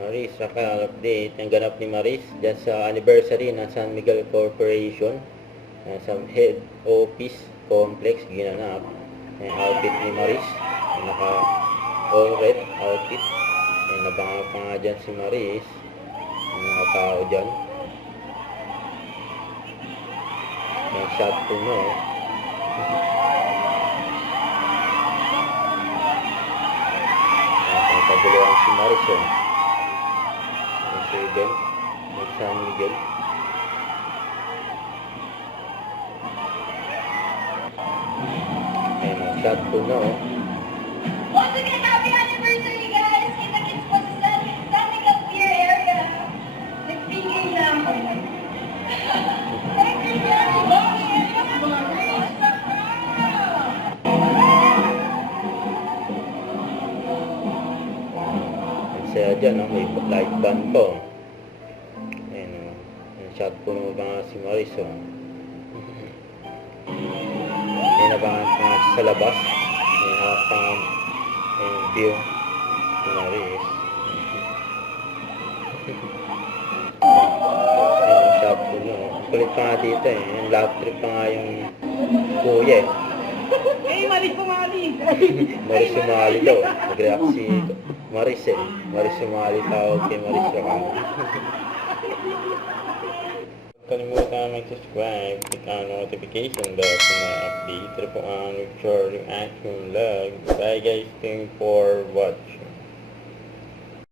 Maris, saka update ang ganap ni Maris dyan sa anniversary ng San Miguel Corporation sa head office complex ginanap. Yung outfit ni Maris, yung naka all red outfit. Yung nabanga pa nga dyan si Maris, yung mga tao dyan. Yung shot po no. Paguluhan si Maris yun. Miguel, San Miguel. Ayan ang shot po na Once again, happy anniversary guys! Kita-kits po sa San Miguel Pier area. Nag-pingin na ako. Thank you very much! Ang saya dyan, may light band po. Ayan ang shot po ng mga si Maris. Ayan nabangan pa nga sa labas. Ayan hawak pa nga yung view si Maris. Ayan ang shot po na. Ang kulit pa nga dito yung love trip pa nga yung kuya Eh, Maris pumali. Maris sumali daw. Nag-react si Maris Maris sumali tawag kay Maris Rakal. Kalimutan mag-subscribe, click ang notification bell para ma-update. Ito po ang share yung action vlog. Bye guys, thank you for watching.